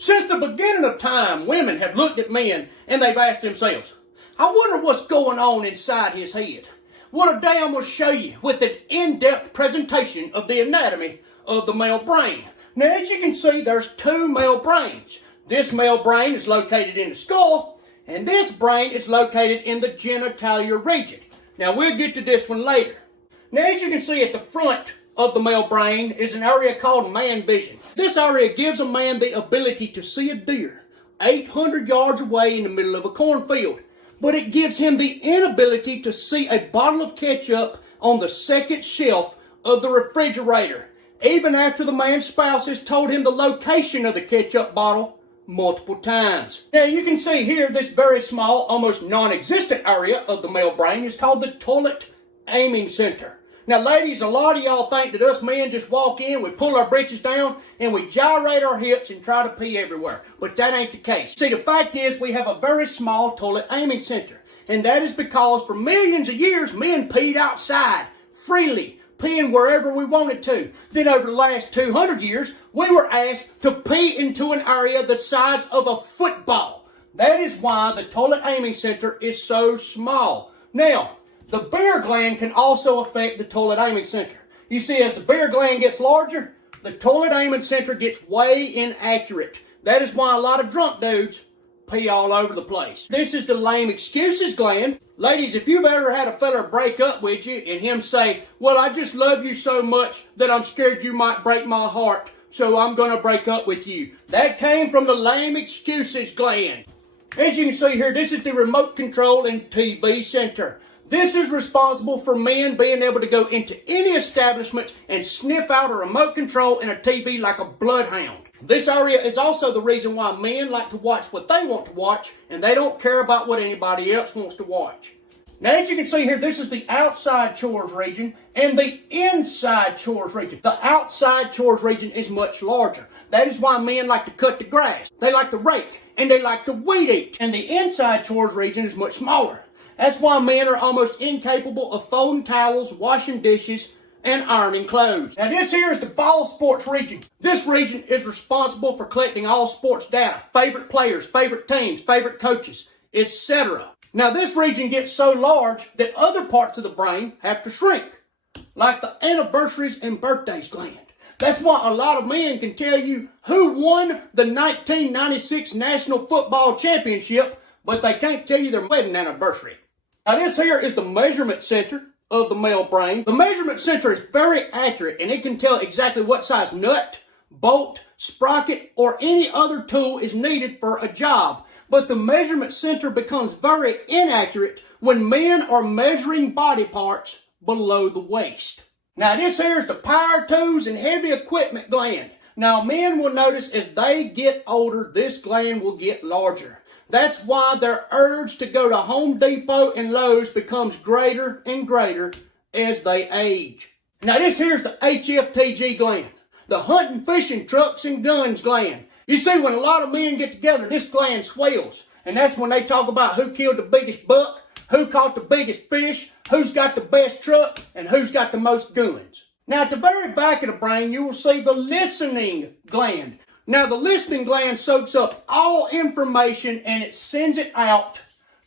Since the beginning of time, women have looked at men and they've asked themselves, I wonder what's going on inside his head. Well, today I'm going to show you with an in-depth presentation of the anatomy of the male brain. Now, as you can see, there's two male brains. This male brain is located in the skull, and this brain is located in the genitalia region. Now, we'll get to this one later. Now, as you can see at the front of the male brain is an area called man vision. This area gives a man the ability to see a deer 800 yards away in the middle of a cornfield. But it gives him the inability to see a bottle of ketchup on the second shelf of the refrigerator, even after the man's spouse has told him the location of the ketchup bottle multiple times. Now you can see here this very small, almost non-existent area of the male brain is called the toilet aiming center. Now ladies, a lot of y'all think that us men just walk in, we pull our britches down, and we gyrate our hips and try to pee everywhere. But that ain't the case. See, the fact is we have a very small toilet aiming center. And that is because for millions of years, men peed outside, freely, peeing wherever we wanted to. Then over the last 200 years, we were asked to pee into an area the size of a football. That is why the toilet aiming center is so small. Now, the beer gland can also affect the toilet aiming center. You see, as the beer gland gets larger, the toilet aiming center gets way inaccurate. That is why a lot of drunk dudes pee all over the place. This is the lame excuses gland. Ladies, if you've ever had a fella break up with you and him say, well, I just love you so much that I'm scared you might break my heart, so I'm going to break up with you. That came from the lame excuses gland. As you can see here, this is the remote control and TV center. This is responsible for men being able to go into any establishment and sniff out a remote control and a TV like a bloodhound. This area is also the reason why men like to watch what they want to watch, and they don't care about what anybody else wants to watch. Now, as you can see here, this is the outside chores region and the inside chores region. The outside chores region is much larger. That is why men like to cut the grass, they like to rake, and they like to weed eat. And the inside chores region is much smaller. That's why men are almost incapable of folding towels, washing dishes, and ironing clothes. Now this here is the ball sports region. This region is responsible for collecting all sports data, favorite players, favorite teams, favorite coaches, etc. Now this region gets so large that other parts of the brain have to shrink, like the anniversaries and birthdays gland. That's why a lot of men can tell you who won the 1996 National Football Championship, but they can't tell you their wedding anniversary. Now this here is the measurement center of the male brain. The measurement center is very accurate and it can tell exactly what size nut, bolt, sprocket, or any other tool is needed for a job. But the measurement center becomes very inaccurate when men are measuring body parts below the waist. Now this here is the power tools and heavy equipment gland. Now men will notice as they get older, this gland will get larger. That's why their urge to go to Home Depot and Lowe's becomes greater and greater as they age. Now this here's the HFTG gland, the hunting, fishing, trucks, and guns gland. You see, when a lot of men get together, this gland swells. And that's when they talk about who killed the biggest buck, who caught the biggest fish, who's got the best truck, and who's got the most guns. Now at the very back of the brain, you will see the listening gland. Now, the listening gland soaks up all information and it sends it out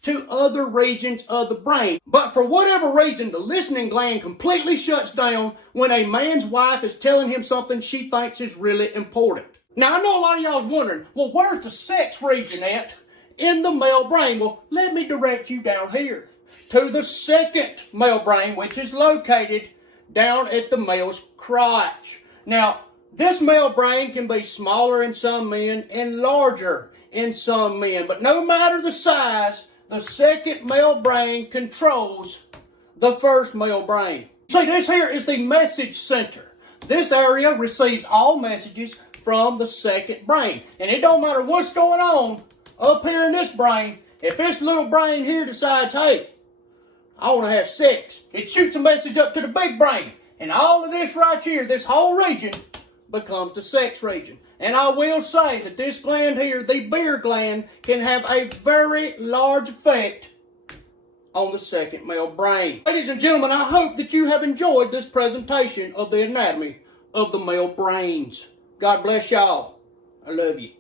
to other regions of the brain. But for whatever reason, the listening gland completely shuts down when a man's wife is telling him something she thinks is really important. Now, I know a lot of y'all is wondering, well, where's the sex region at in the male brain? Well, let me direct you down here to the second male brain, which is located down at the male's crotch. Now, this male brain can be smaller in some men and larger in some men. But no matter the size, the second male brain controls the first male brain. See, this here is the message center. This area receives all messages from the second brain. And it don't matter what's going on up here in this brain. If this little brain here decides, hey, I want to have sex, it shoots a message up to the big brain. And all of this right here, this whole region, becomes the sex region. And I will say that this gland here, the beer gland, can have a very large effect on the second male brain. Ladies and gentlemen, I hope that you have enjoyed this presentation of the anatomy of the male brains. God bless y'all. I love you.